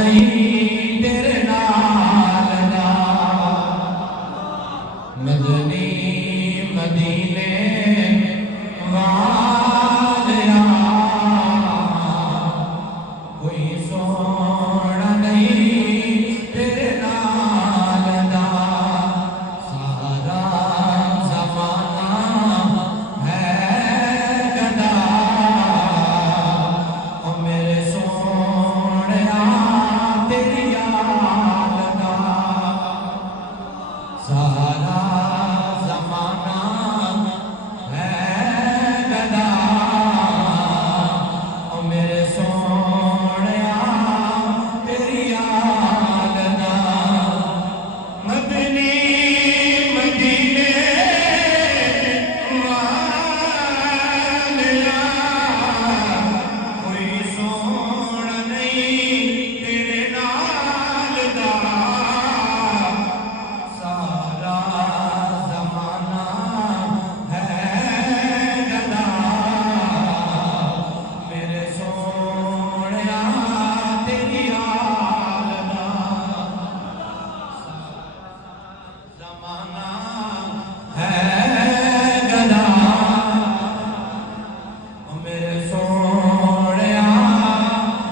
نہیں تیرے نال دا مدنی مدینے والیا کوئی سونا نہیں تیرے نال دا سارا زمانہ ہے گدا او میرے سونیا تیری یاد دا سارا زمانہ ہے گدا او میرے سونیا تیری یاد دا مدنی مدینے والیا کوئی سونا نہیں تیرے نال دا سارا زمانہ ہے گدا میرے سونیا تیری یاد دا زمانہ ہے گدا او میرے سونیا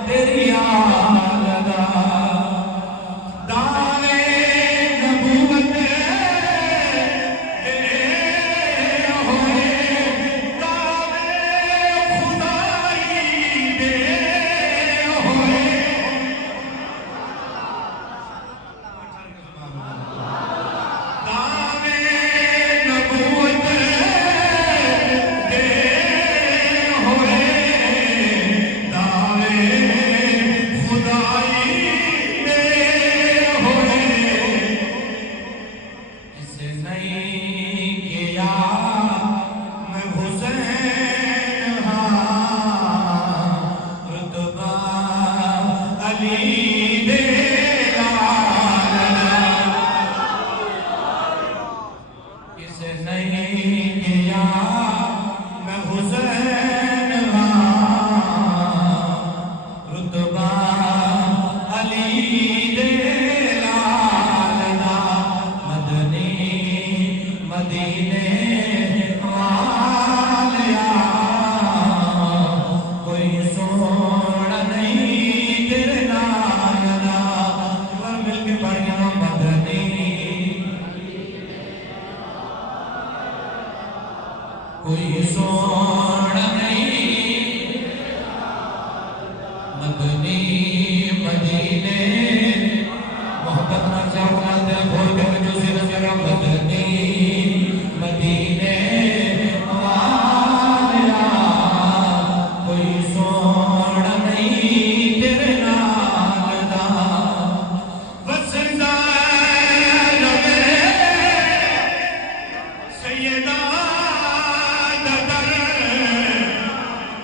تیری یاد دا دانے نبوت دے ہوئے دانے خدائی دے ہوئے دانے نبوت دے ہوئے دانے خدائی دے ہوئے اسے نہیں کیا میں حسین ہاں رتبہ علی دے لال اسے نہیں کیا میں حسین ہاں رتبہ علی دے لال دا مدنی مدینے والیا کوئی سونا نہیں تیرے نال دا اور مل کے پڑھنا مدنی کوئی سونا نہیں مدنی مدینے محبت نہ چاہتا دے بھول کے جو سیدھا میرا مدنی مدینے والیا کوئی سونا نہیں تیرے نال دا وسندا رہے سیدہ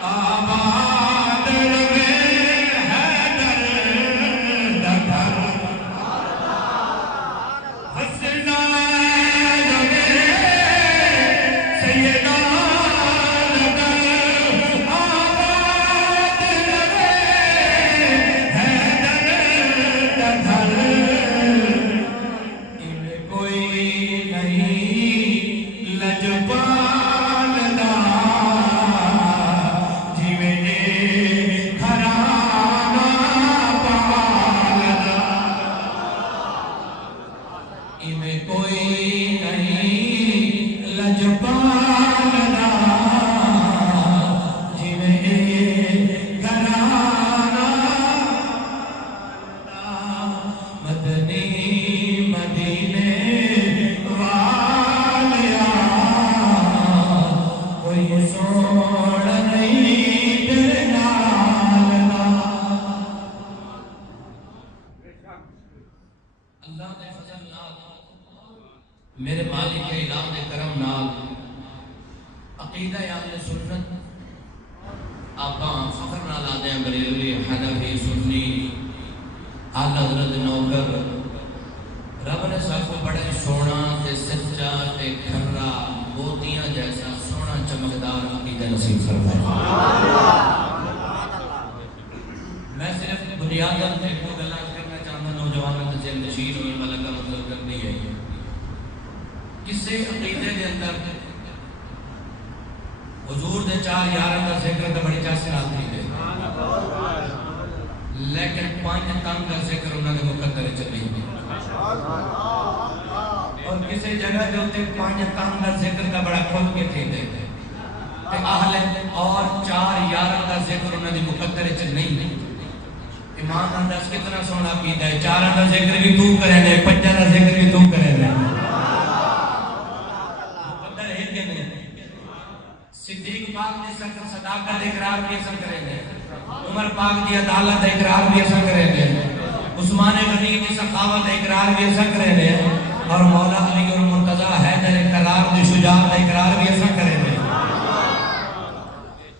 آباد رہے حیدر ددر حسنا رہے سیدہ ددر آباد رہے حیدر ددر ان کوئی نہیں لجپال دا جیویں گھرانہ پال دا میں کوئی نہیں لجپال دا جیویں گھرانہ مدنی مدینے والیا کوئی سونا نہیں تیرے نال دا اللہ دے فضل نال میرے مالک کے انعام دے کرم نال عقیدہ اہل سنت آپاں فخر نال آدھے ہیں بریلوی حنفی سنی اعلی حضرت نوکر رب نے سب کو بڑے سونا تے سچا تے کھرا موتیاں جیسا سونا چمکدار عقیدہ نصیب فرمائے. میں صرف بنیادن ایک وہ گلا کرنا چاہتا نوجوانوں سے ذہن نشین ہوئی والا کا مطلب کرنی ہے کسے عقیدے کے اندر حضور دے 4 یاراں دا ذکر تے بڑی چاس نال تھی لیکن 5 تن دا ذکر انہاں دے مقدر وچ نہیں اور کسی جگہ دے اوتے 5 تن دا ذکر دا بڑا کھل کے تھی تے اہل اور 4 یاراں دا ذکر انہاں دی مقدر وچ نہیں ایمان انداز کتنا سونا کیتا ہے 4 دا ذکر بھی تو کرے نے 5 دا ذکر بھی تو کرے نے مقدر ہے کہ نہیں صدیق پاک نے سکر صداقت اقرار بھی ایسا کرے نے عمر پاک دی عدالت اقرار بھی ایسا کرے نے عثمان غنی کی سخاوت اقرار بھی ایسا کرے نے اور مولا علی اور مرتضی حیدر اقرار دی شجاعت اقرار بھی ایسا کرے نے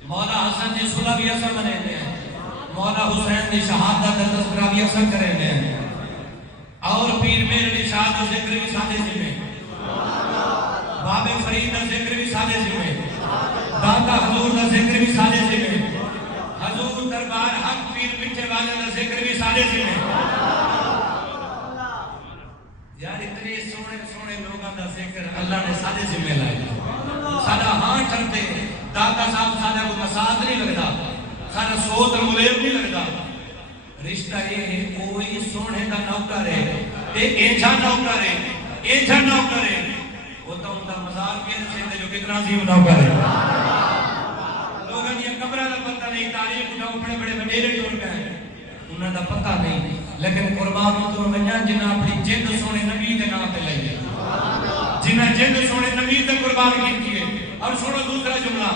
مولا حسن دی صلح بھی ایسا بنے نے مولا حسین دی شہادت دا تذکرہ بھی ایسا کرے نے اور پیر میر دی شہادت دا ذکر بھی سادے سی میں باب فرید دا ذکر بھی سادے سی میں داتا حضور دا ذکر بھی سادے سی میں حضور دربار حق پیر پچھے والے دا ذکر بھی سادے سی میں یار اتنے سونے سونے لوگاں دا ذکر اللہ نے سادے سی میں لائے سادہ ہاں چلتے داتا صاحب سادہ کو مساد نہیں لگتا سارا سوت ملیب نہیں لگتا رشتہ یہ ہے کوئی سونے کا نوکر ہے ایجھا نوکر ہے ایجھا نوکر ہے وہ تو ان کا مزار کے رسے جو کتنا عظیم نوکر ہے لوگوں یہ قبرہ کا پتہ نہیں تاریخ اٹھاؤ بڑے بڑے وڈیرے جوڑ گئے انہوں کا پتہ نہیں لیکن قربان تو بنیا جنہ اپنی جند سونے نبی کے نام پہ لائے جنہ جند سونے نبی تے قربان کی ہے اور سنو دوسرا جملہ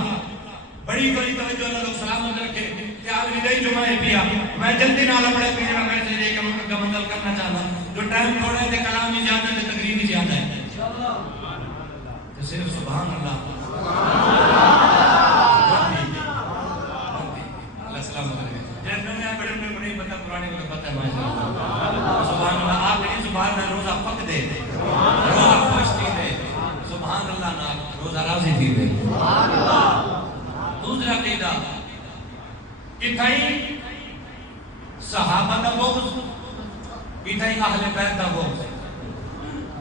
بڑی بڑی توجہ اللہ لوگ سلامت رکھے کہ آپ نے دئی جمعہ پیا میں جلدی نال اپنے پیرا میں سے لے کے مکمل کرنا چاہتا جو ٹائم تھوڑا ہے تے کلام ہی زیادہ ہے تقریر ہی زیادہ ہے تو صرف سبحان اللہ اللہ سلامت رکھے جیسے میں بڑے میں نہیں پتہ پرانے کو پتہ ہے ماشاءاللہ سبحان اللہ آپ نے سبحان اللہ روزہ پک دے روزہ خوشتی دے سبحان اللہ نا روزہ راضی تھی دے سبحان اللہ دوسرا قیدہ اتھائی صحابہ دا بغض اتھائی اہل بیت دا بغض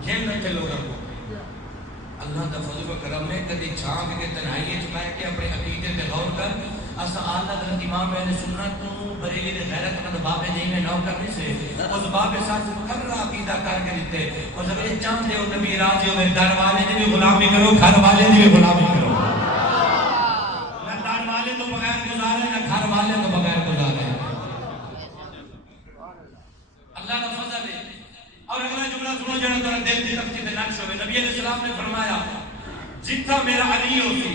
کھیل رکھے لوگوں کو اللہ دا فضل و کرم نے کدی چھانک کے تنہائیے چھپائے کہ اپنے عقیدے پہ غور کر اسا آلہ حضرت امام اہل سنت تو بریلی دے غیرت مند بابے نہیں میں نو کرنے سے اس بابے ساتھ کر رہا عقیدہ کر کے دیتے اور جب یہ چاند دے ہو نبی راجے ہو در والے نے بھی غلامی کرو گھر والے نے بھی غلامی کرو تو بغیر گزارے نہ گھر والے تو بغیر گزارے اللہ کا فضل ہے اور اگلا جملہ سنو جڑا تو دل دی تختی تے نقش ہوے نبی علیہ السلام نے فرمایا جتنا میرا علی ہوتی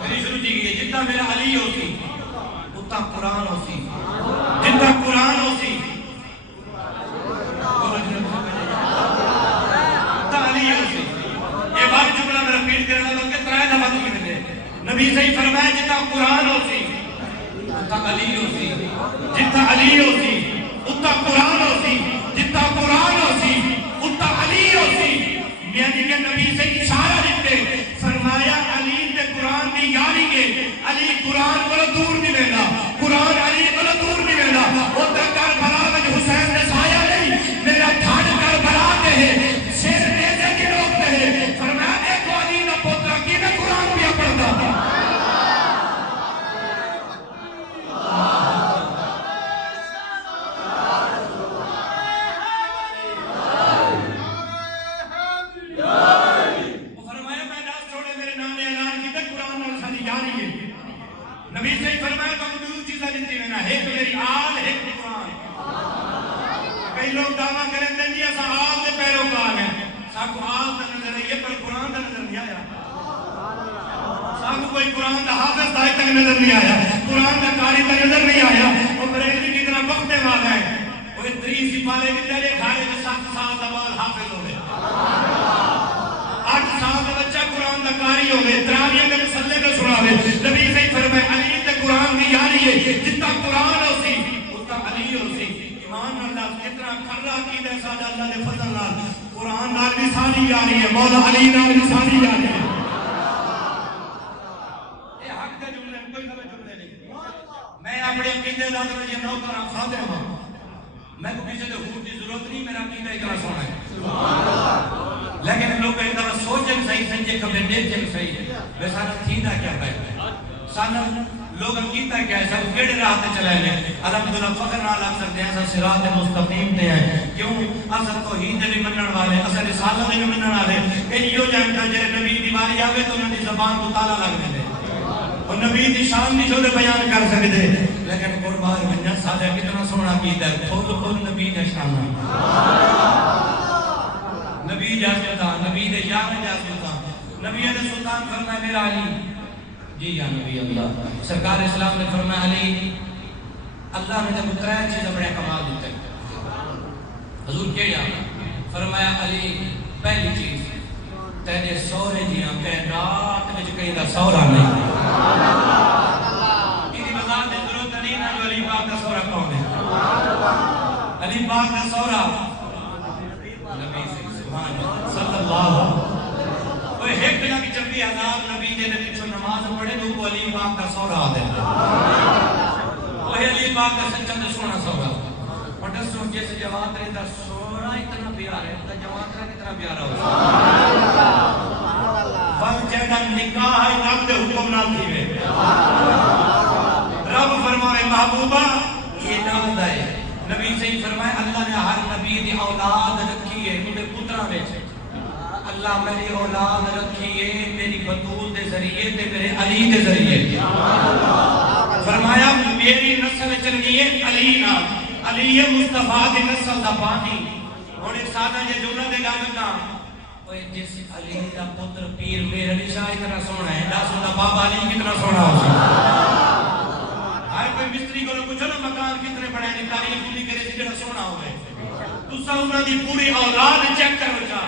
میری شروع کی گئی جتنا میرا علی ہوتی اتنا قرآن ہوتی جتنا قرآن ہوتی اتنا علی ہوتی یہ بات جملہ میں رپیٹ کرنا لوگ کہ ترائے دفعہ کی نبی صحیح فرمایا جتا قرآن ہوتی اتنا علی ہوتی جتا علی ہوتی اتنا قرآن ہوتی جتا قرآن ہوتی اتنا علی ہوتی یعنی کہ نبی سے اشارہ دیتے فرمایا علی تے قرآن دی یاری کے علی قرآن کو دور نہیں لینا قرآن علی کو دور نہیں لینا وہ تکر بھلا میں حسین نے سایا نہیں میرا دھاڑ کر بھلا کے ہے شیر نیزے کی روکتے ہیں فرمایا ایک علی نہ پوترا کی میں قرآن بھی پڑھتا تھا نبی سے فرمایا تو مجھے دو چیزیں دیتی رہنا ایک میری آل ایک قرآن کئی لوگ دعویٰ کریں دیں جی ایسا آل دے پیروکار ہیں ساکو آل دا نظر ہے پر قرآن دا نظر نہیں آیا ساکو کوئی قرآن دا حافظ دائی تک نظر نہیں آیا قرآن دا قاری تک نظر نہیں آیا وہ بریلی کی طرح وقت والا ہے وہ اتری سی پالے کی تیرے کھائے جو 7 سال دا بعد حافظ ہو گئے 8 سال دا بچہ قرآن دا قاری ہو گئے تراویہ کے مسلے کو سنا دے نبی سے فرمائے علی تے قرآن کی یاری ہے جتنا قرآن ہوتی اتنا علی ہوتی ایمان اللہ جتنا کھرا کی دے سادہ اللہ نے فضل اللہ قرآن نال بھی ساری یاری ہے مولا علی نال بھی ساری یاری ہے یہ حق کا جملے کوئی غلط جملے نہیں میں اپنے عقیدے دار میں یہ نوکر خادم ہوں میں کو کسی سے حور کی ضرورت نہیں، میرا عقیدہ اتنا سونا ہے، لیکن لوگ اتنا سوچن صحیح سنجے کبھی دیکھن صحیح بے سارا تھیدہ کیا پہلے سانا لوگ عقیدہ کیا ہے سب کیڑے راہ تے چلے لیں الحمدللہ فخر نال اکثر دے ایسا صراط مستقیم تے ہیں کیوں اثر توحید دے بھی منن والے اثر رسالت دے بھی منن والے کہ یو جانتا جے نبی دی باری آوے تو انہاں دی زبان تو تالا لگ دے اور نبی دی شان نہیں چھوڑے بیان کر سکتے لیکن قربان منجا سادہ کتنا سونا عقیدہ ہے خود نبی نے شان نبی جاستا نبی دے یار جاستا نبی دے سلطان فرمائے میرا علی جی یا نبی اللہ سرکار اسلام نے فرمایا علی اللہ نے جب ترائے چیز بڑے کمال دیتے حضور کیا فرمایا علی پہلی چیز تیرے سورے جیاں کہ رات میں جو کہیں دا سورا نہیں تیری بزار دے ضرورت نہیں نا جو علی پاک دا سورا کون ہے علی پاک دا سورا نبی سبحان صلی اللہ وہ ایک بنا کی 26,000 نبی دے نبی چھو نماز پڑھے تو وہ علی پاک کا سورا آدھے وہ علی پاک کا سچا دے سونا سورا اور دسوں جیسے جواب رہے دا سورا اتنا پیارا ہے تا جواب رہے اتنا پیارا ہوتا فل جیڑا نکاح ہے رب دے حکم نہ تھی رب فرمائے محبوبہ یہ نام دائے نبی سے ہی فرمائے اللہ نے ہر نبی دی اولاد رکھی ہے میرے پترہ میں سے اللہ میری اولاد رکھی ہے میری بطول دے ذریعے تے میرے علی دے ذریعے فرمایا میری نسل چلنی ہے علی نام علی مصطفیٰ دی نسل دا پانی اور ایک سادہ یہ جملہ دے گا لگا جس علی دا پتر پیر میر علی شاہ اتنا سونا ہے داسو دا بابا علی کتنا سونا ہو ہر کوئی مستری کو پوچھو نا مکان کتنے بڑے ہیں تعریف نہیں کرے جی جڑا سونا ہوئے تو سا انہاں دی پوری اولاد چیک کرو جا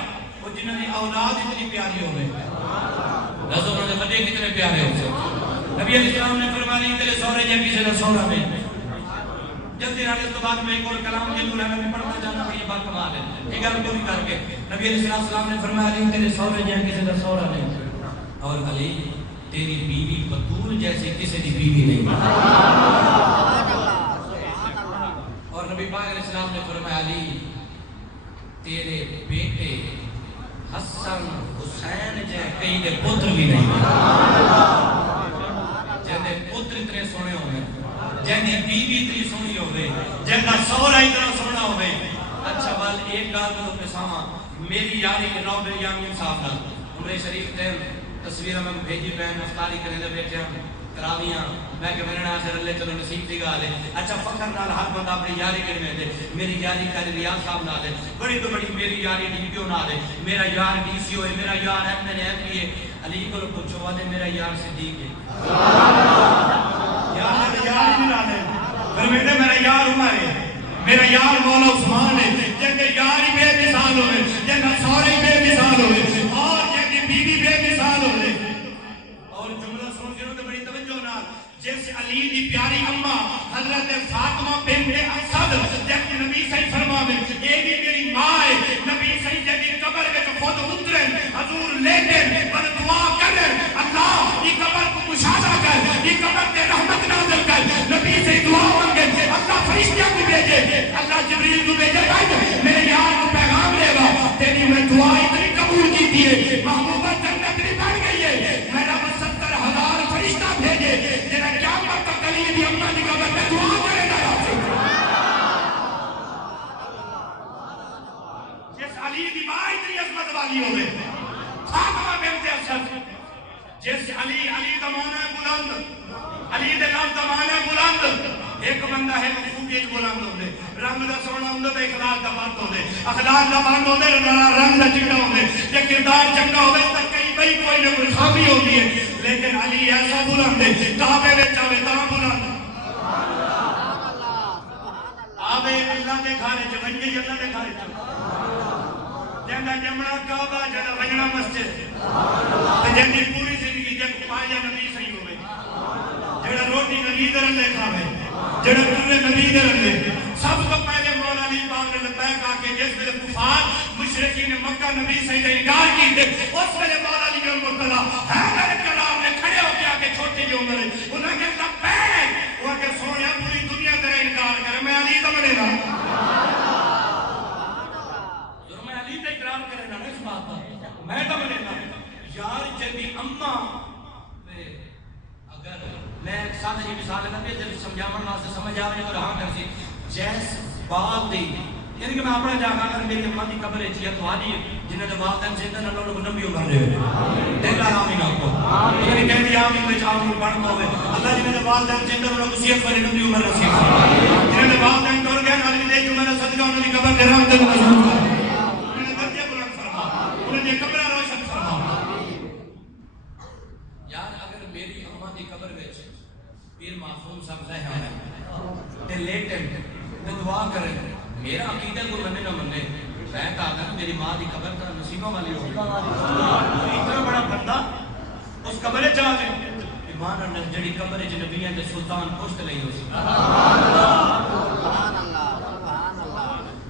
وہ جنہاں دی اولاد اتنی پیاری ہوئے رسول انہوں نے بڑے کتنے پیارے ہوئے نبی علیہ السلام نے فرمایا تیرے سورے جا کسی نے سونا میں جلدی رہنے اس بعد میں ایک اور کلام جنہوں نے میں پڑھنا چاہنا کہ یہ بات کمال ہے ایک گل پوری کر کے نبی علیہ السلام نے فرمایا علی تیرے سورے جا کسی نے سورا نہیں اور علی تیری بیوی بطول جیسے کسی دی بیوی نہیں اور نبی پاک علیہ السلام نے فرمایا علی تیرے بیٹے حسن حسین جائے کہیں دے پتر بھی نہیں جہاں پتر اتنے سونے ہوئے جہاں بیوی اتنی سونی ہوئے جہاں سورا اتنا سونا ہوئے اچھا بال ایک گال میں اپنے ساما میری یاری کے نو بے یامی صاحب تھا عمرے شریف تھے تصویرہ میں بھیجی بہن افطاری کرنے دے بیٹھے ہم تراویاں میں کہ میرے نام سے رلے چلو نصیب دی گا لے اچھا فخر نال ہر بندہ اپنی یاری کرنے دے میری یاری کاری ریاض صاحب نہ دے بڑی تو بڑی میری یاری ڈی پی او نہ دے میرا یار ڈی سی او ہے میرا یار ایم این ایم پی ہے علی کو پوچھو والے میرا یار صدیق ہے یار ہی نہ دے پھر میرا یار عمر ہے میرا یار مولا عثمان ہے جن کے یار ہی بے مثال ہوئے جن کا سورے بے مثال ہوئے اور جن کی بیوی بے مثال ہوئے اور جملہ سن کے تو بڑی توجہ نال جیسے علی دی پیاری اماں حضرت فاطمہ بنت اسد جب نبی صحیح فرماوے یہ بھی میری ماں ہے نبی صحیح جب قبر میں خود اترے حضور لیٹے اور دعا کرے اللہ یہ قبر کو مشاہدہ کر یہ قبر تے رحمت نازل کر نبی سے دعا مانگے اللہ فرشتوں کو بھیجے اللہ جبریل کو بھیجے میرے یار کو پیغام لے گا تیری میں دعا اتنی قبول کی تھی محبوبہ جنت میں بڑھ گئی ہے میرا 70,000 فرشتہ بھیجے جنہیں قیامت تک علی دی اماں دی قبر میں دعا کرے گا جس علی دی ماں اتنی عظمت والی ہوئے فاطمہ بنت اسد جس علی دمانہ بلند علی دے نام دمانہ بلند ایک بندہ ہے خوبیت بلند ہوندے رنگ دا سونا ہوندے تے اخلاق دا بند ہوندے اخلاق دا بند ہوندے رنگ دا چنگا ہوندے تے کردار چنگا ہوندے تے کئی بھئی کوئی نہ کوئی خامی ہوندی ہے لیکن علی ایسا بلند ہے کعبے وچ آوے تاں بلند آوے اللہ دے گھر وچ ونجے اللہ دے گھر وچ جندا جمنا کعبہ جڑا وجنا مسجد تے جندی پوری زندگی جے پایا نبی صحیح ہوے جڑا روٹی نبی دے رلے کھاوے جڑا پورے نبی دے رلے سب تو پہلے مولا علی پاک نے لبیک آ کے جس ویلے کفار مشرکین مکہ نبی صحیح دا انکار کیتے اس ویلے مولا علی مرتضی حیدر کلام نے کھڑے ہو کے آ کے چھوٹی جو عمر انہاں نے لبیک وہ کہ سونیا پوری دنیا تیرا انکار کرے میں علی دا بنے گا سمجھاون واسطے سمجھ آ رہی اور ہاں کر سی جیس بات دی یعنی کہ میں اپنا جاگا اگر میری اماں دی قبر ہے چیت وادی جنہیں دے والدین زندہ نہ لوگ نبی عمر رہے ہوئے دل آمین آپ کو یعنی کہ بھی آمین میں چاہوں پڑھ دو اللہ جنہیں دے والدین زندہ نہ لوگ سیف پر نبی عمر نصیب جنہیں دے والدین دور گئے نالی دے جو میں نے صدقہ انہوں نے قبر دے رہا دے نصیب انہیں درجہ بلند فرما انہیں دے قبر روشن فرما یار اگر میری اماں دی قبر وچ پیر معصوم صاحب لے ہیں تے لیٹن تے دعا کریں میرا عقیدہ کو مننے نہ مننے میں کہا تھا میری ماں دی قبر کا نصیبہ والی ہوگی اتنا بڑا بندہ اس قبر چاہ گئے ایمان اور جڑی قبر جنبیاں دے سلطان پشت لئی ہو سی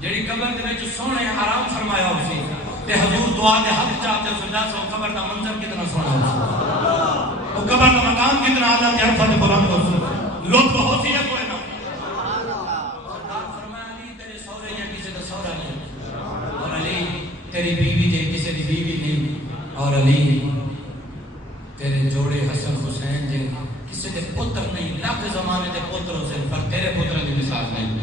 جڑی قبر دے وچ سونے آرام فرمایا ہو سی تے حضور دعا دے حق چاہتے سجا سو قبر دا منظر کتنا سونا ہو سی وہ قبر کا مقام کتنا اعلیٰ تے عرفت بلند ہو سی لطف ہو سی ہے کوئی نہ تیری بیوی جے کسی دی بیوی نہیں اور علی تیرے جوڑے حسن حسین جے کسی دے پتر نہیں لاکھ زمانے دے پتر حسین پر تیرے پتر دی مثال نہیں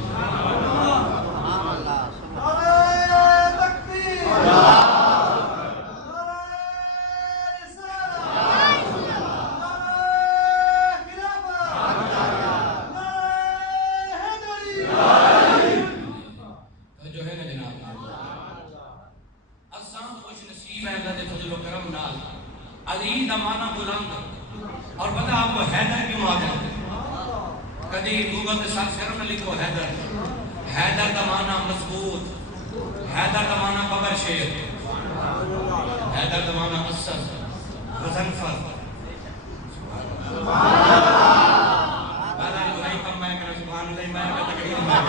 علی دا معنی بلند اور پتہ آپ کو حیدر کیوں آ جاتے کدی گوگل پہ ساتھ شرم نہ لکھو حیدر دا معنی مضبوط حیدر دا معنی ببر شیر حیدر دا معنی اسد غزنفر بہرحال برائی کم میں کرا سبحان اللہ میں کا تقریر میں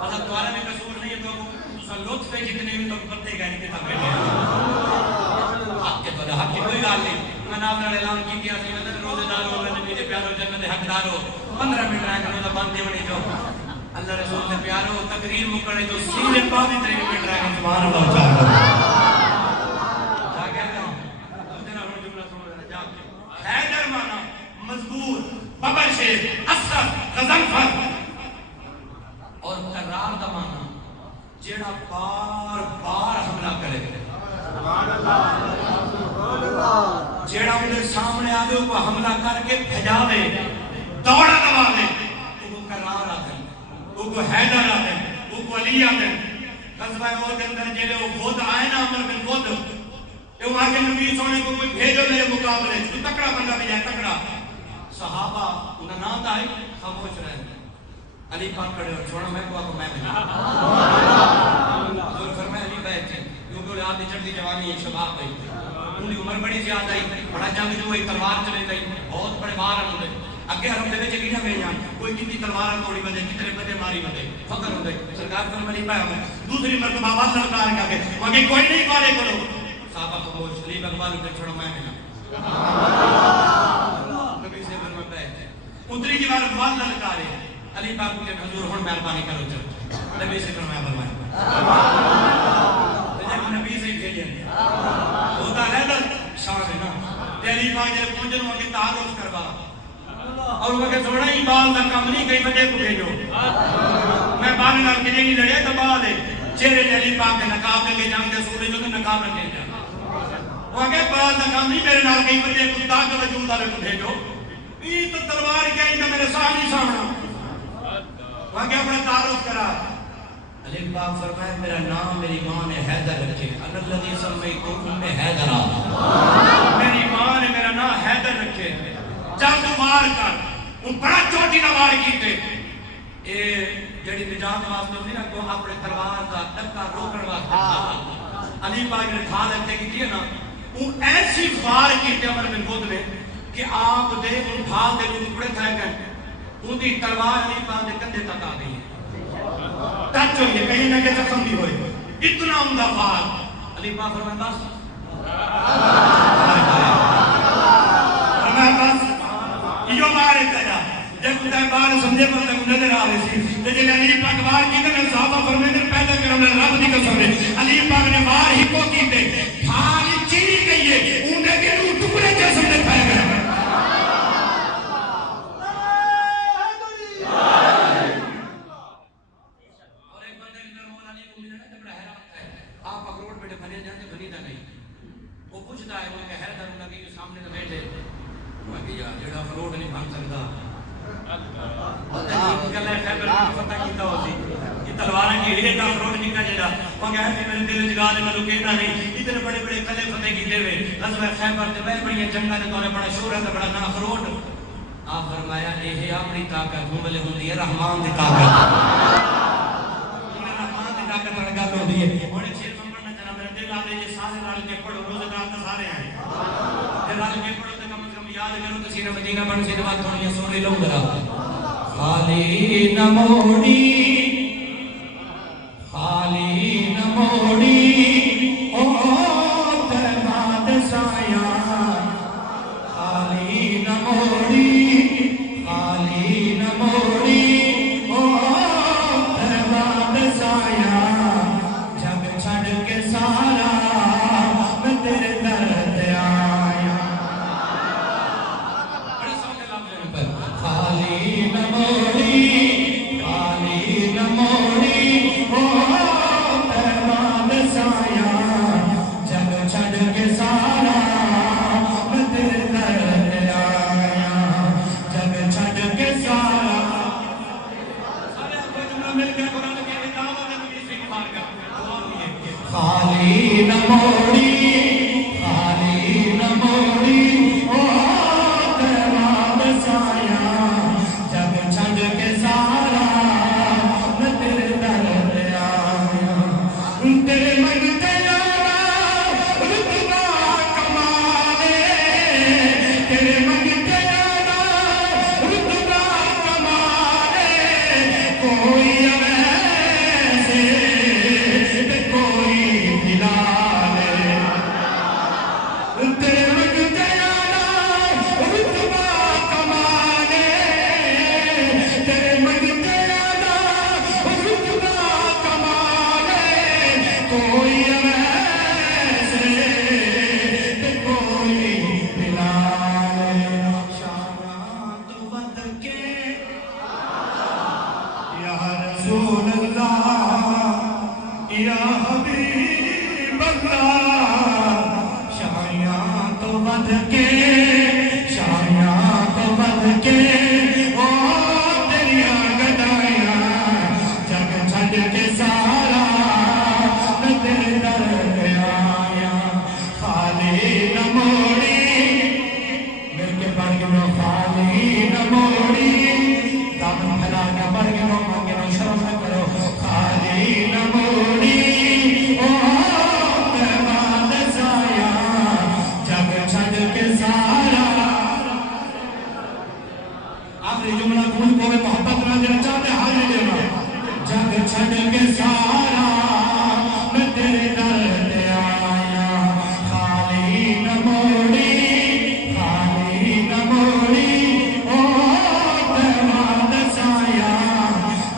اصل دوارا میں رسول نہیں ہے تو لطف ہے جتنے بھی تو پتے گئے نہیں تھا حق کی کوئی گال نہیں میں نام نے اعلان کی کیا سی مدد روزے دارو اللہ نبی دے پیارو جنت دے حقدارو 15 منٹ رہ کر روزہ بند دیونی جو اللہ رسول دے پیارو تقریر مکڑے جو سینے پاوی 3 منٹ رہ کر سبحان اللہ چاہتا جا کیا کہوں جنا ہوں جملہ سنو جا کے حیدر مانا مضبوط ببر شیر اسد غزنفر اور قرار دا مانا جیڑا بار بار حملہ کرے سبحان اللہ جیڑا انہیں سامنے آگے وہ حملہ کر کے بھجا دے دوڑا دوا دے وہ قرار آدھے وہ حیدر آدھے وہ علی آدھے غزوہ وہ کے اندر جیلے وہ خود آئے نا عمر بن خود یہ وہاں کے نبی سونے کو کوئی بھیجو لے مقابلے تو تکڑا بندہ بھی جائے تکڑا صحابہ انہیں نام دائی خاموش رہے علی پاک کھڑے اور چھوڑا میں کو میں بھی حضور فرمائے علی بیٹھے کیونکہ انہیں آدھی چڑھتی جوانی ایک شباب گئی انہی عمر بڑی زیادہ آئی بڑا جنگ جو ایک تلوار چلے گئی بہت بڑے بار ہوندے اگے حرم دے وچ کیڑا میں جان کوئی کتنی تلوار توڑی بندے کتنے بندے ماری بندے فخر ہوندے سرکار فرمائی پایا میں دوسری مرتبہ آواز سرکار کا کے مگر کوئی نہیں مارے کرو صحابہ کو بول علی بغوال کو چھوڑو میں نبی سے فرمایا بیٹھے اتری کی بار آواز للکارے علی پاک کے حضور ہن مہربانی کرو چل نبی سے فرمایا فرمایا نبی سے کہیے ہوتا حیدر شان ہے نا تیری ماں جب پہنچن وہاں کی تعارف کروا اور وہ کہ سوڑا ہی بال دا کم نہیں کئی بندے کو بھیجو میں بال نال کے نہیں لڑے تو بال ہے چہرے تیری پاک کے نقاب لے جان کے سورج جو نقاب رکھے جا وہ کہ بال دا کم نہیں میرے نال کئی بندے کو تاک وجود والے کو بھیجو یہ تو تلوار کیا ان میرے سامنے سامنا وہ کہ اپنا تعارف کرا علی پاک فرمائے میرا نام میری ماں نے حیدر رکھے انا الذی سمیتو ام حیدر میری ماں نے میرا نام حیدر رکھے جب مار کر وہ بڑا چوٹی نہ وار کیتے اے جڑی نجات واسطے ہوندی نا کو اپنے تلوار دا ٹکا روکن واسطے علی پاک نے ٹھا لیتے کی نا وہ ایسی وار کیتے عمر بن خود نے کہ آپ دے ان ٹھا دے جو ٹکڑے تھے گئے ان دی تلوار علی پاک دے کندھے تک آ گئی ٹچ ہوئی ہے کہیں نہ کہ زخم بھی ہوئے اتنا عمدہ وار علی پاک فرمائے بس فرمائے بس یہ مارے تیرا جب خدا بار سمجھے پر تک نظر آ رہی تھی لیکن علی پاک وار کی تھے میں صحابہ فرمائے پیدا کروں نے رب نہیں کر سکتے علی پاک نے وار ہی کو کی تھے پھالی چیری گئی ہے انہیں کے روح ٹکڑے جیسے نے پھائے گئے بیٹے بھنے جاتے بنیتا نہیں وہ پوچھتا ہے وہ کہ حیدر نبی کے سامنے تو بیٹھے وہ کہ یار جڑا فروٹ نہیں بن سکتا گل ہے خیبر کو پتہ کیتا ہوتی یہ تلواراں کی ہیرے کا فروٹ نکا جڑا وہ کہ ہے میرے دل وچ گال میں کہنا نہیں اتنے بڑے بڑے قلعے فتح کیتے ہوئے غزوہ خیبر تے بڑی جنگاں دے دورے بڑا شور ہے تے بڑا نا فروٹ آپ فرمایا یہ اپنی طاقت ممل ہوندی ہے رحمان دی طاقت رحمان دی طاقت نال گل ہوندی ہے ہن شیر منگن نہ جنا میرے دل آندے یہ سارے رل کے پڑھو روزگار تے سارے ہیں تے رل کے پڑھو تے کم از کم یاد کرو تے سینہ مدینہ بن سینہ بات تھوڑی سوری لو ذرا خالی نہ موڑی خالی نہ موڑی او ترباد سایہ خالی نہ موڑی خالی نہ موڑی او ترباد سایہ جگ چھڑ کے سارا میں تیرے درد آیا بڑے سوکے لفظ ہیں پر خالی نہ موڑی خالی نہ موڑی او ترباد سایہ جگ چھڑ کے سارا میں تیرے درد آیا جگ چھڑ کے سارا سارے آپ کو جملہ مل کے قرآن کے کتاب اور نبی سے کفار کر خالی نہ موڑی خالی نہ موڑی او ترباد سایہ جگ چھڑ کے سارا میں تیرے درد آیا تیرے منگتے آنا رتبہ کمالے تیرے منگتے آنا رتبہ کمالے کوئی ایسے کوئی بلالے تیرے منگتے آنا رتبہ کمالے تیرے منگتے آنا رتبہ کمالے کوئی ایسے کوئی بلالے شاہاں تو ود کے یا رسول اللہ یا حبیب اللہ شاہیاں تو ود کے شاہیاں تو ود کے او تیریاں گدائیاں جگ چھڑ کے سارا میں تیرے درد آیا خالی نہ موڑی مل کے پڑھ گنو خالی نہ موڑی دامن پھیلا کے پڑھ گنو مانگنو شرم نہ کرو خالی نہ موڑی او ترباد سایہ جگ چھڑ کے سارا آخری جملہ کھول کو محبت نہ جنا چاہتے حالی دینا جگ چھڑ کے سارا میں تیرے درد آیا خالی نہ موڑی خالی نہ موڑی او ترباد سایہ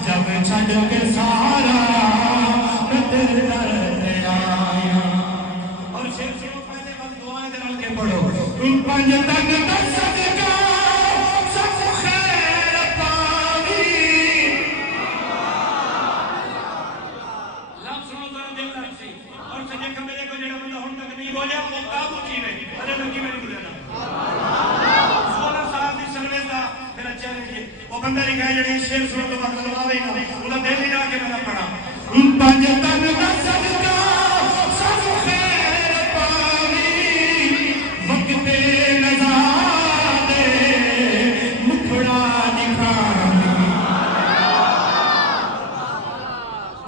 جگ چھڑ کے سارا میں تیرے درد آیا اور شیر سے وہ پہلے وقت دعائیں درل کے پڑھو ان پنج تک دس صدقہ سب خیر پانی لفظ سنو ذرا دل لگ سی اور سجے کمرے کو جڑا بندہ ہن تک نہیں بولیا وہ قابو کی میں ارے لگی میں نہیں بولیا 16 سال دی سروس دا میرا چیلنج وہ بندہ نہیں کہا جڑی شیر سن تو وقت لگا ہی نہ انہاں دل نہیں لا کے میں پڑھا ان پنج تک دس صدقہ سب خیر پانی وقت نزادے مکھڑا دکھانی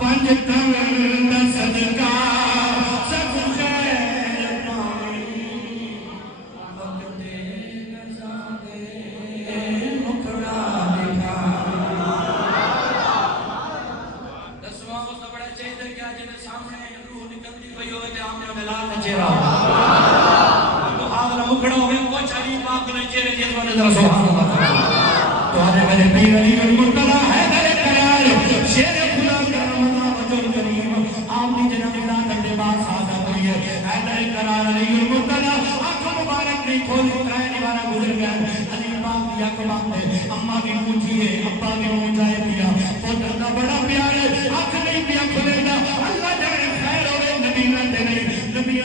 پنج تن صدقہ سب خیر پانی وقت نزادے مکھڑا دکھانی دسواں کو بڑا چاہیے کہ آج میں سامنے روح نکلتی ہوئی ہوئے تے آمنے میں لال چہرہ تو حاضر مکھڑا ہوئے کچھ علی پاک نے چہرے جیسے نظر سبحان اللہ تو آج میرے پیر علی المرتضی ہے میرے قرار شیر خدا کرم اللہ وجل کریم آمنی جناب اللہ کرنے بعد سازہ ہوئی ہے اے میرے قرار علی المرتضی آنکھوں مبارک نہیں کھولی اترائے نوارا گزر گیا علی پاک دیا کباب نے اماں بھی پوچھی ہے ابا بھی پوچھائے پیا پوتر کا بڑا پیار ہے آنکھ نہیں پیا کھلے گا اللہ جانے خیر ہوئے نبی میں تیرے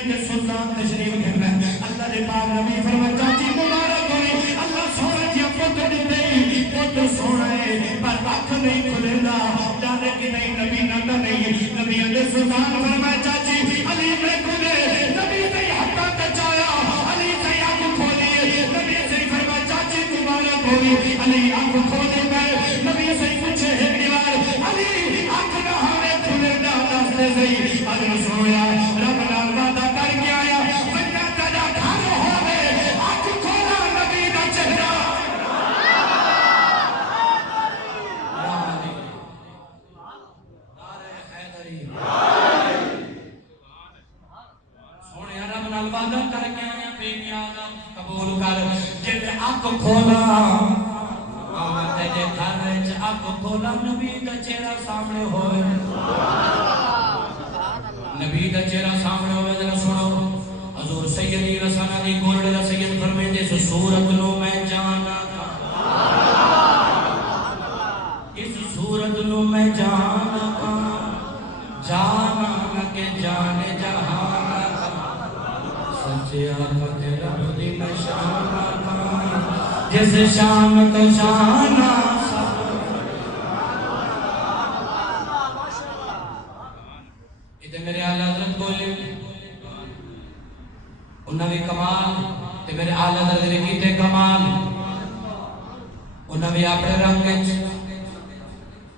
دے سلطان تشریف گھر رہے اللہ دے پاک نبی فرمائے چاچی مبارک ہوئی اللہ سونا جی پتر دیتے پتر سونا ہے پر آنکھ نہیں کھلے گا جانے کی نہیں نبی نہ نہیں نبی دے سلطان فرمائے چاچی علی میں کھلے نبی نے حقا تچایا علی سے آنکھ کھولی نبی سے فرمائے چاچی مبارک ہوئی علی آنکھ کھولے میں نبی سے پوچھے ایک دیوار علی آنکھ نہانے کھلے گا دستے سے علی سویا رب نال وعدہ کر کے آیا بندہ تیرا گھر ہوے آنکھ کھولا نبی دا چہرہ سونے رب نال وعدہ کر کے آیا بے نیاز قبول کر جے آنکھ کھولا تیرے گھر وچ آنکھ کھولا نبی دا چہرہ سامنے ہوئے نبی دا چہرہ سامنے ہوئے ذرا سنو حضور سیدی رسانہ دی گولڈ دا سید فرمیندے سو صورت نو میں جانا اس صورت نو میں جانا جانا کہ جانے جہانا سچے آقا کے رب دی نشانہ جس شام تو شانہ ادھے میرے آلہ حضرت بولے انہاں بھی کمال تے میرے آلہ حضرت نے کیتے کمال انہاں بھی اپنے رنگ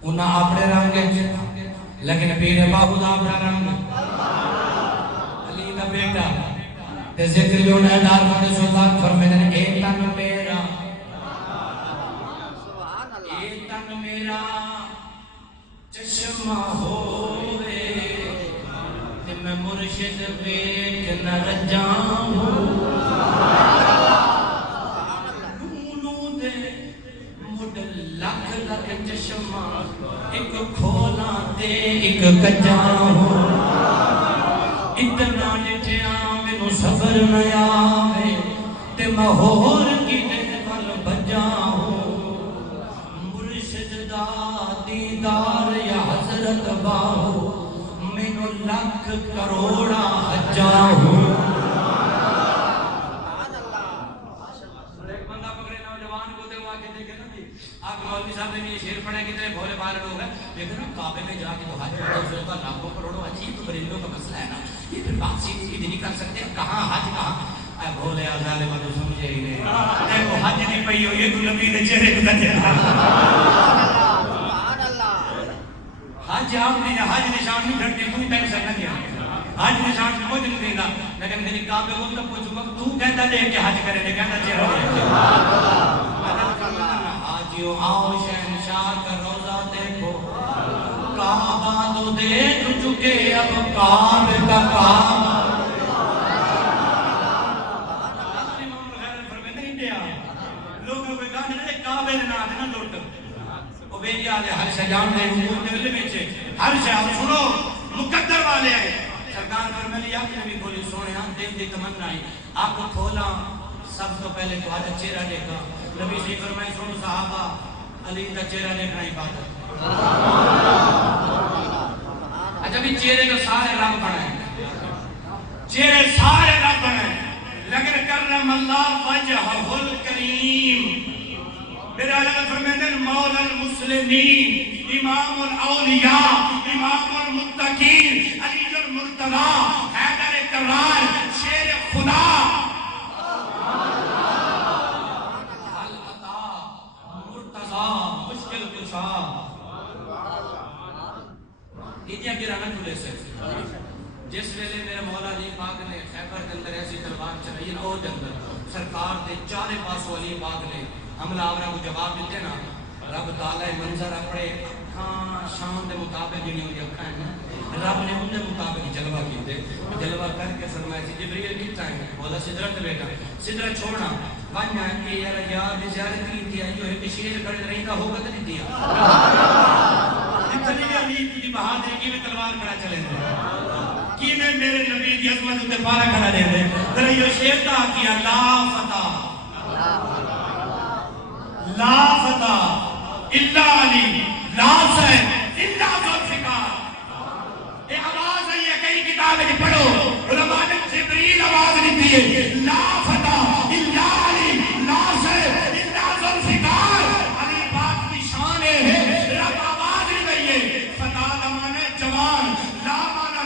انہاں اپنے رنگ لیکن پیر باہو دا اپنا رنگ علی دا بیٹا تے ذکر جو نہدار فاتح سلطان فرمیدن اے تن میرا اے تن میرا چشمہ ہوئے تے میں مرشد بیٹ نہ رجاؤں نونو دے مڈ لکھ لکھ چشمہ ایک کھولا دے ایک کجاؤں اتنا جٹیا مینوں صبر نہ آوے تے مہور کی دے پل بجاؤں مرشد دا دیدار یا حضرت باہو مینوں لکھ کروڑا حجاؤں ایک بندہ پکڑے نوجوان کو دے ہوا کے دیکھے نا جی آپ مولوی صاحب نے یہ شیر پڑھا کتنے بھولے بھالے لوگ ہیں لیکن نا کعبے میں جا کے تو حج کرو اس کا لاکھوں کروڑوں حج یہ تو بریلوں کا مسئلہ ہے نا یہ پھر بات سیدھی نہیں کر سکتے کہاں حج کہاں اے بھولے ظالم تو سمجھے ہی نہیں دیکھو حج نہیں پئی ہو یہ تو نبی کے چہرے کو تجھے حج آپ نے حج نشان نہیں گھڑتے کوئی ٹینشن نہ کیا حج نشان کچھ نہیں دینا لیکن میری کعبے کو تو پوچھوں گا تو کہتا دے کہ حج کرے دے کہتا چہرہ حاجیوں آؤ شہنشاہ کا روزہ دیکھو کعبہ تو دیکھ چکے اب کعبے کا کعبہ لوگوں کو کہا نہیں کعبے نے نہ دینا لوٹ وہ بے یاد ہے ہر شجان دے امور کے لئے بیچے ہر شجان سنو مقدر والے آئے سرکار پر میں لیا کہ نبی کھولی سونے ہاں دیکھ دیکھ تمنا آئی آپ کو کھولا سب تو پہلے تو آج چہرہ دیکھا نبی سے فرمائے سنو صحابہ علی کا چہرہ دیکھنا ہی بات ہے اچھا بھی چہرے کا سارے رب بنائے چہرے سارے رب بنائے لیکن کرم اللہ وجہہ الکریم میرے آلہ فرمیدن مولا المسلمین امام الاولیاء امام المتقین علی المرتضی حیدر کرار شیر خدا العطا مرتضی مشکل کشا اتیا گرانا جلے سے جس ویلے میرے مولا علی پاک نے خیبر کے اندر ایسی تلوار چلائی نا اور اندر سرکار دے چارے پاسوں علی پاک نے حملہ آورہ کو جواب دیتے نا رب تعالی منظر اپنے اکھاں شان دے مطابق جنہی ہوئی اکھاں ہیں رب نے ان دے مطابق جلوہ کیتے جلوہ کر کے فرمایا تھی جبریل کی ٹائم بولا سدرت بیٹا سدرت چھوڑنا بنیا کہ یار زیارت کی تھی جو ایک شیر کھڑے رہی کا ہوگا تو نہیں دیا اتنی علی کی بہادری کی میں تلوار کھڑا چلے تھے کی میں میرے نبی کی عظمت تے پارا کھڑا دے دے ذرا یہ شیر کا کیا لا فتح لا فتح الا علی لا سید الا ذوالفقار یہ آواز ہے یہ کئی کتابیں پڑھو علماء نے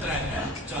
3 4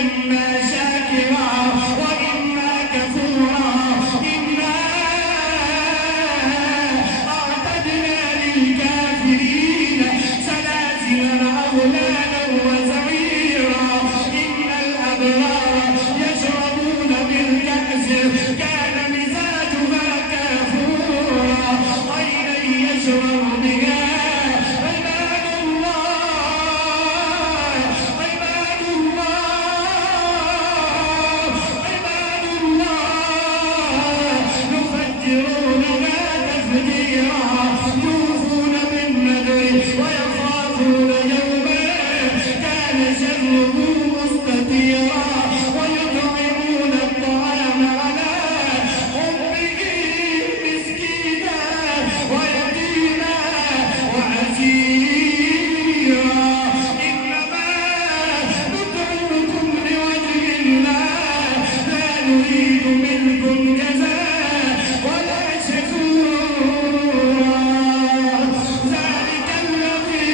إما شاكرا وإما كفورا إنا أعتدنا للكافرين سلاسل وأغلالا وسعيرا إن الأبرار يشربون من كأس كان مزاجها كافورا عينا يشرب بها عباد الله عباد الله يفجرونها تفجيرا يوفون بالنذر ويخافون يوما كان شره مستطيرا ويطعمون الطعام على حبه مسكينا ويتيما وعسيرا إنما نطعمكم لوجه الله لا نريد منكم جزاء ولا شكورا ذلك الذي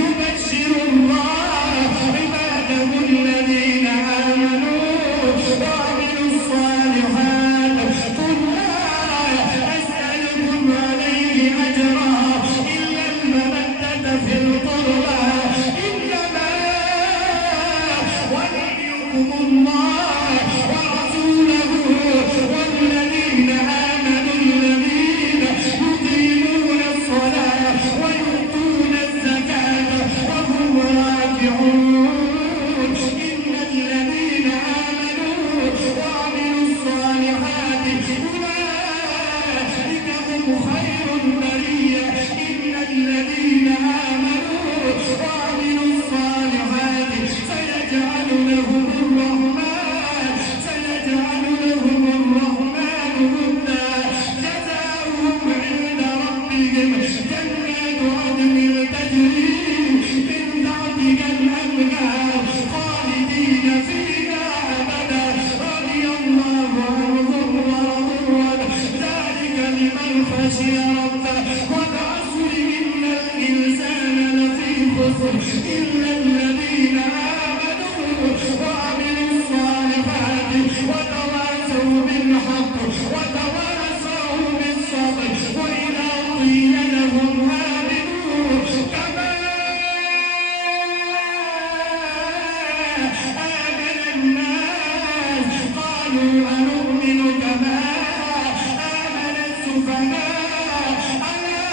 يبشر الله عباده الذين آمنوا وعملوا الصالحات قل لا أسألكم عليه أجرا إلا المودة في القربى إنما وليكم الله ورسوله والذين آمنوا الذين يقيمون الصلاة ويؤتون الزكاة وهم راكعون إن الذين آمنوا وعملوا الصالحات أولئك هم خير البرية إن الذين آمنوا وعملوا الصالحات سيجعل لهم الرحمن أنؤمن كما آمن السفهاء ألا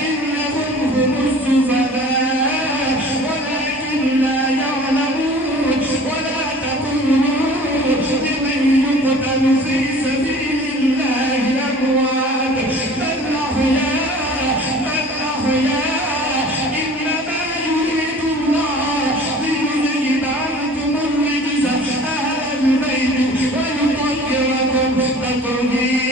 إنهم هم السفهاء ولكن لا يعلمون ولا تقولوا لمن يقتل في سبيل الله أموات بل أحياء إنما يريد الله ليذهب عنكم الرجس أهل البيت ويطهركم تطهيرا.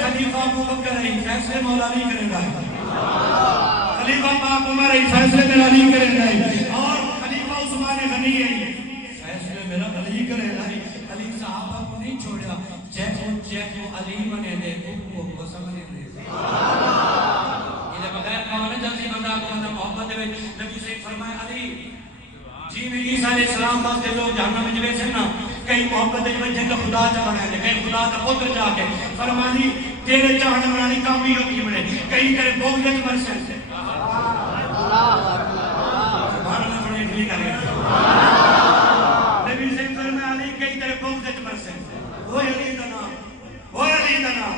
خلیفہ ابو بکر ہے فیصلے مولا نہیں کرے گا خلیفہ پاک عمر ہے فیصلے میرا نہیں کرے گا اور خلیفہ عثمان غنی ہے فیصلے میرا علی کرے گا علی صحابہ کو نہیں چھوڑا جیکو علی بنے دے کو سمجھے دے یہ بغیر کون جلدی بندہ کو محبت دے نبی سے فرمایا علی جی میں عیسیٰ علیہ السلام واسطے لوگ جہنم میں جوے سے نا کئی محبت دے جن کا خدا چا بنا دے کئی خدا کا پتر جا کے فرمانی تیرے چاہنے بنانی کامی ہوتی بنے کئی تیرے بغض مرسے سے سبحان اللہ بڑے ڈھلی کر گئے نبی سے فرمایا علی کئی تیرے بغض مرسے وہ علی دنا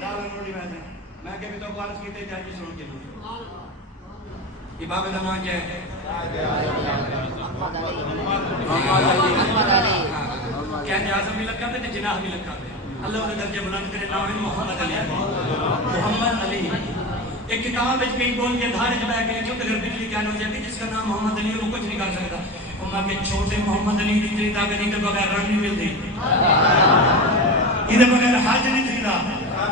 دارن روڑی میں کہ بھی تو قارض کیتے جائے سن کے امام زمان کیا ہے کیا اعظم بھی لکھا تھے جناح بھی لکھا تھے اللہ کے درجے بلند کرے نام ہے محمد علی ایک کتاب ہے کئی بول کے دھارج بہ گئے جو اگر بجلی کیا ہو جاتی جس کا نام محمد علی وہ کچھ نہیں کر سکتا امہ کے چھوٹے محمد علی کی اتنی طاقت نہیں بغیر رن نہیں ملتی ادھر بغیر حج نہیں تھی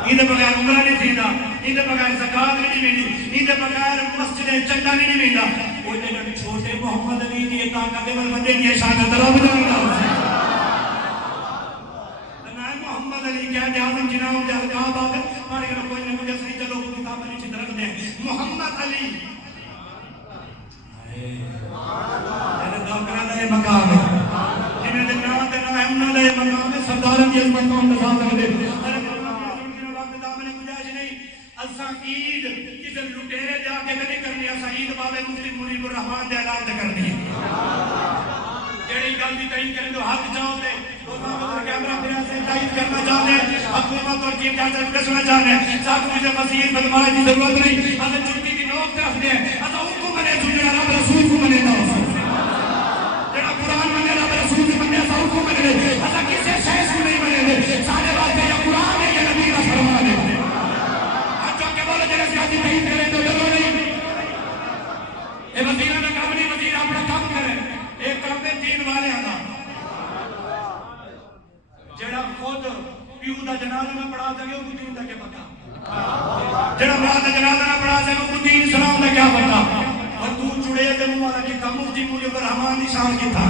ادھر بغیر عمرہ نہیں تھی ادھر بغیر زکات نہیں ملی ادھر بغیر مسجد چندہ نہیں ملا وہ جب چھوٹے محمد علی کی طاقت بل بندے کی شان درب جانا نام محمد علی کیا اعظم جناب جل کا بات ہمارے گھر کوئی نہیں مجھے صحیح چلو کتاب میں نیچے رکھ دیں محمد علی میرے دوکرا دے مقام ہے جنہیں دے نام دے نام دے مقام ہے سردارن کی عظمت کو ہم نظام دے اسا عید کسی لٹیرے جا کے نہیں کرنی اسا عید بابے مسلم منیب الرحمان دے اعلان تے کرنی ہے جڑی گل دی تعین کرے تو حق چاہو تے دوسرا کیمرہ پھر سے تعین کرنا چاہتے ہیں حکومت اور چیف جسٹس کسنا چاہتے ہیں ساتھ مجھے مسیح بدمارے کی ضرورت نہیں اسا چھٹی کی نوک رکھتے ہیں اسا ان کو منے جڑا رب رسول کو منے نہ جڑا قرآن منے رب رسول کو منے اسا ان کو منے اسا کسی شخص کو نہیں منے سارے بات ہے یا قرآن ہے یا نبی کا فرمان ہے سیاسی نہیں کرے تو ضرور نہیں یہ وزیرہ کا کام نہیں وزیر اپنا کام کرے ایک طرف میں دین والے آنا جڑا خود پیو دا جنازہ نہ پڑھا سکے وہ دین دا کیا پتا جڑا ماں دا جنازہ نہ پڑھا سکے وہ دین اسلام دا کیا پتا اور تو جڑے دے منہ والا کی تھا مفتی منیب الرحمان نشان کی تھا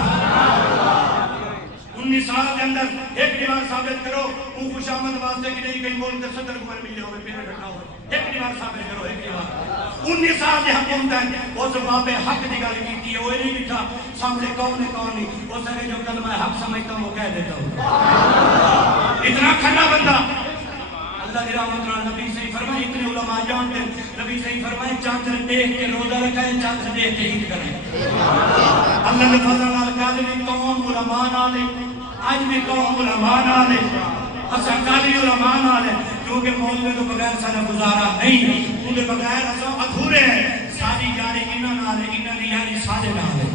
19 سال کے اندر ایک دیوار ثابت کرو وہ خوش آمد واسطے کی نہیں کہیں بول کر صدر کو ملے ہوئے پھر ڈھکا ہوئے ایک دیوار ثابت کرو ایک دیوار 19 سال کے حکومت ہے وہ زباب حق نگال کی تھی وہ نہیں لکھا سامنے کون نہیں وہ سارے جو کلمہ حق سمجھتا ہوں وہ کہہ دیتا ہوں اتنا کھڑا بندہ اللہ کی رحمت اللہ نبی صحیح فرمائے اتنے علماء جانتے نبی صحیح فرمائے چاند دیکھ کے روزہ رکھائے چاند دیکھ کے عید کریں اللہ نے فضل اللہ کہا بھی قوم علماء نہ لے آج بھی قوم علماء نہ لے اسا کالی علماء نہ لے کیونکہ مولوی تو بغیر سارا گزارا نہیں ان کے بغیر اسا ادھورے ہیں ساری یاری انہاں نہ لے انہاں دی یاری سارے نہ لے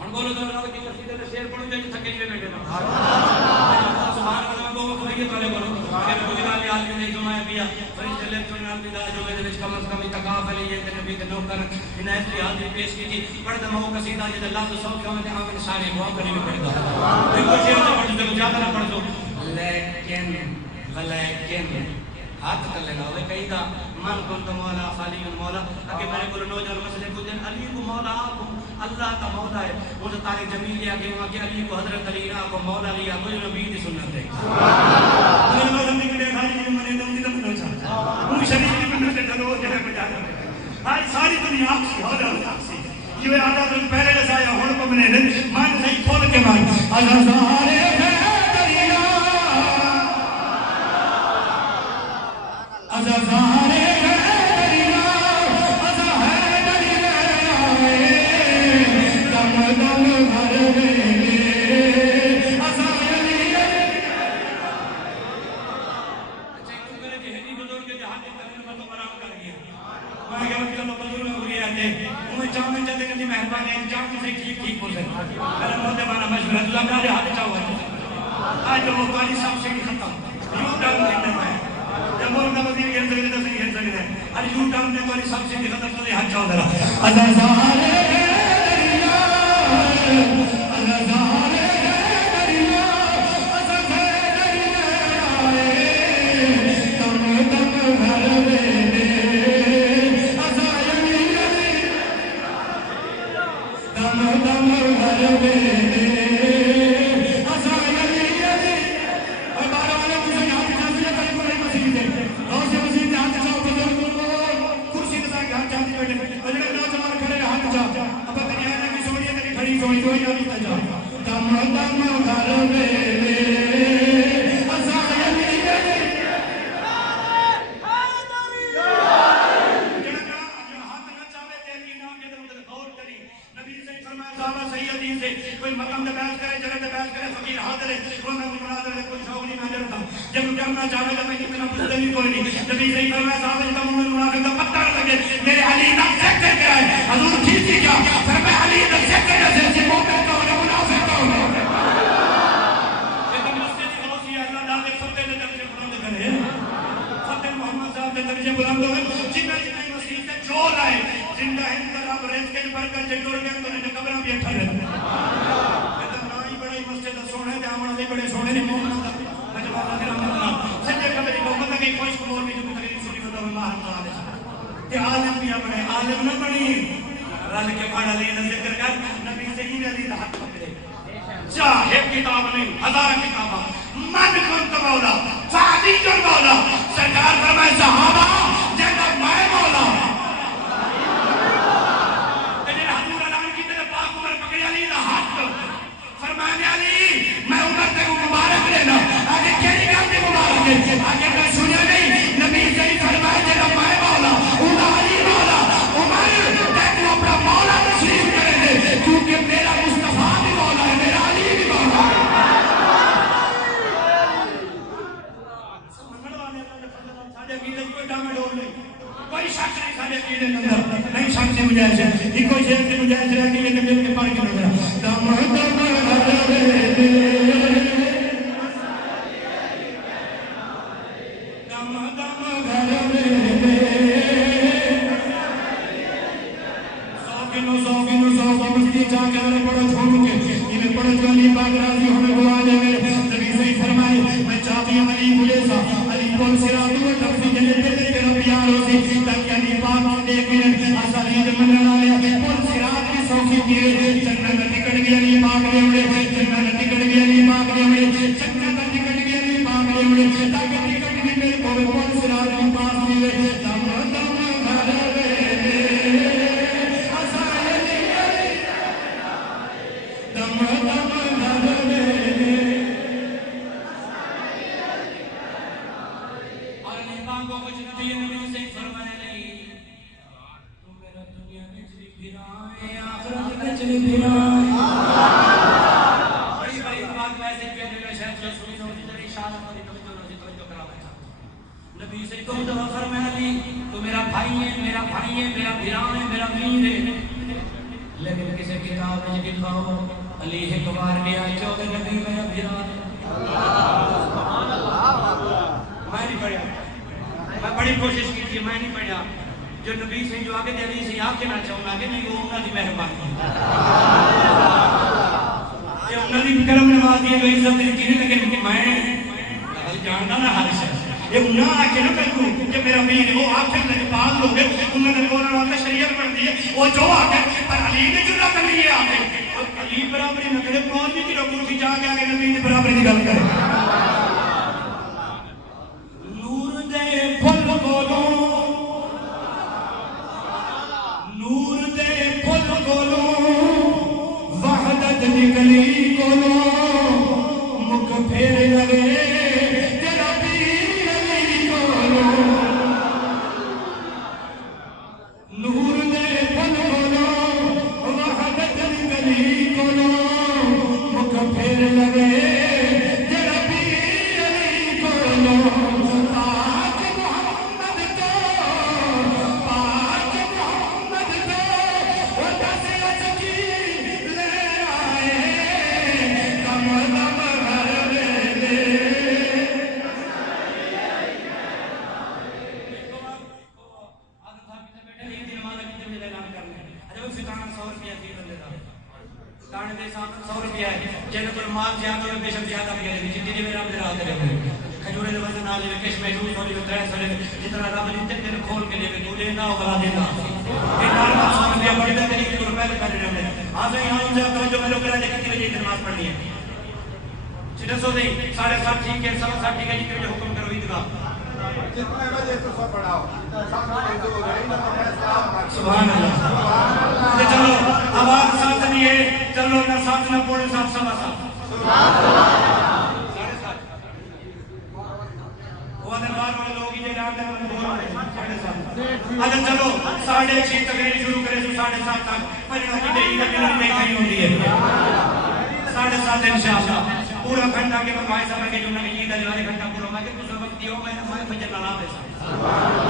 ہن بولو تو اللہ کی مسجد میں شیر پڑھو جے تھکے ہوئے بیٹھے نا سبحان اللہ کو کوئی والے بولو کہ کوئی والی عالم نے جمعہ کیا فرشتے لے چلنا الوداع جو میرے کم از کم اتقاف علیہ نبی کے نوکر عنایت کی حاضری پیش کی تھی پڑھ دمو قصیدہ جد اللہ تو سو کیوں نے آمین سارے دعا کرنے میں پڑھ دو دیکھو شیر سے پڑھ دو زیادہ نہ پڑھ دو لیکن ہاتھ کر لینا ہوئے کہیں دا من کنت مولا خالی مولا اگر میرے کو نوجوان مسئلے کو دن علی کو مولا آکم اللہ کا مولا ہے مجھے تاریخ جمیل لیا کہ وہاں کہ علی کو حضرت علی کو مولا لیا مجھے نبی دی سنت ہے مجھے مولا نبی کے خالی جنہوں نے دم دی دم دو چاہتا ان شریف کی بندر سے جلو جنہ کو جانا آج ساری دنیا آکسی ہو رہا آکسی یہ آدھا دن پہلے جسایا ہون کو بنے دن مان صحیح کھول کے مان ازازارے دریا ازازارے آج جو وہ قاضی صاحب سے ختم یوں ٹرم کہتے ہیں جب مولانا وزیر گھر سکتے تو صحیح گھر سکتے ہیں آج یوں ٹرم نے قاضی صاحب سے ختم تو حج چاہو ذرا ازازارے دریا ازازارے دریا ازازارے دریا تم تم گھر میں ازازارے تم تم گھر میں جو نبی سے جو آگے دے علی سے آپ کے نہ چاہوں آگے نہیں وہ انہوں نے مہربانی یہ انہوں نے کرم نواز دیا جو عزت دیتی نہیں لیکن میں جانتا نا حال سے یہ انہوں آکے نہ کروں کہ میرا میر وہ آخر لجپال لوگ انہوں نے بولنا والا شریعت بن دیئے وہ جو آکے پر علی نے جنہ کر لیے آکے علی برابری نہ کرے کون بھی کی رکھوں سی جا کے آگے نبی نے برابری دی گل کرے نور دے پھل بولو نور دے پھل بولو وحدت نکلی کولو مک پھیر لگے تیرا پیر علی کولو نور دے پھل بولو وحدت نکلی کولو مک پھیر لگے تیرا پیر علی کولو پاک محمد تو پاک محمد تو وہ دس اچکی لے آئے کم دم ہر ویلے تانے دے ساتھ 100 روپیہ ہے جنہوں پر مال زیادہ ہوئے بے شک زیادہ بھی ہے جتنی میرا مدر آتے رہے کھجورے دے وزن آلے میں کش محدود ہولی میں 3 سالے جتنا رب جتنے دن کھول کے لے میں تو لینا ہو بلا دینا کہ نال 100 روپیہ بڑی دے تیری کی روپیہ لکھا رہے ہیں آج یہاں ان سے اپنے جو میں لوگ رہے کتنی بجے نماز پڑھنی ہے سیدھے سو دیں 7:30 ٹھیک ہے 7:30 ٹھیک ہے جتنے بجے حکم کرو عیدگاہ جتنے بجے تو سب پڑھاؤ سبحان اللہ چلو آواز ساتھ نہیں ہے چلو نہ ساتھ نہ پوڑے ساتھ سوا ساتھ ساڑھے ساتھ وہ دربار والے لوگ ہی جان دے ساڑھے ساتھ اچھا چلو 6:30 تقریر شروع کرے تو 7:30 تک پڑھنا کی دے عید ملن نہیں کہیں ہوتی ہے 7:30 انشاءاللہ پورا گھنٹہ کے بھائی صاحب کے جو نہ عید علی والے گھنٹہ پورا میں کہ دوسرا وقت دیو میں فجر نہ لا دے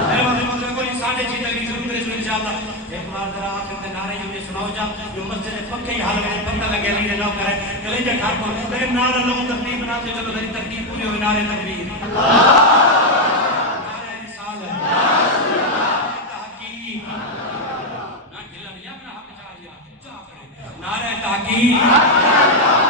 میرے مطلب کوئی 6:30 تک شروع کرے انشاءاللہ ایک بار ذرا آخر کے نعرے جو سناؤ جا جو مسجد پکے ہی حال میں بندہ لگے علی نہ کرے چلے جا گھر کو میرے نعرہ لوگ ترتیب بناتے چلو ذرا ترتیب پوری ہو نعرے تکبیر اللہ نعرہ رسالت نعرہ تحقیق نہ ڈھلا نہیں اپنا حق چاہیے چاہ کرے نعرہ تحقیق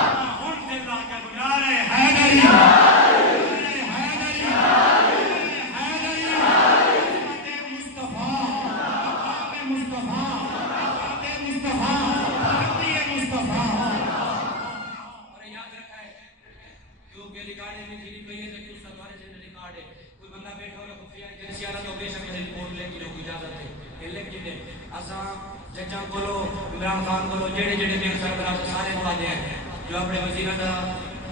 ججاں کولو عمران خان کولو جڑے جڑے دن سربراہ سارے کو آدھے ہیں جو اپنے وزیرہ دا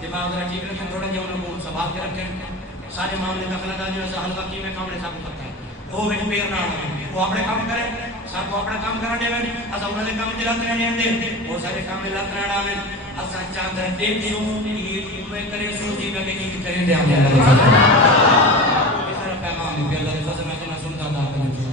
دماغ ذرا ٹھیک رکھیں تھوڑا جا انہوں کو سباب کے رکھیں سارے معاملے دخلت آ جائے حلقہ کی میں کامڑے سب کرتا ہے وہ میں پیر نہ وہ اپنے کام کرے سب کو اپنا کام کرنے میں اسا انہوں نے کام دلات رہنے دے وہ سارے کام دلات رہنا میں اسا چاندر دیکھ سوں یہ میں کرے سوں جی میں کہ کریں دے آگے اللہ اس طرح پیغام ہے کہ اللہ کے فضل میں جنہ سنتا تھا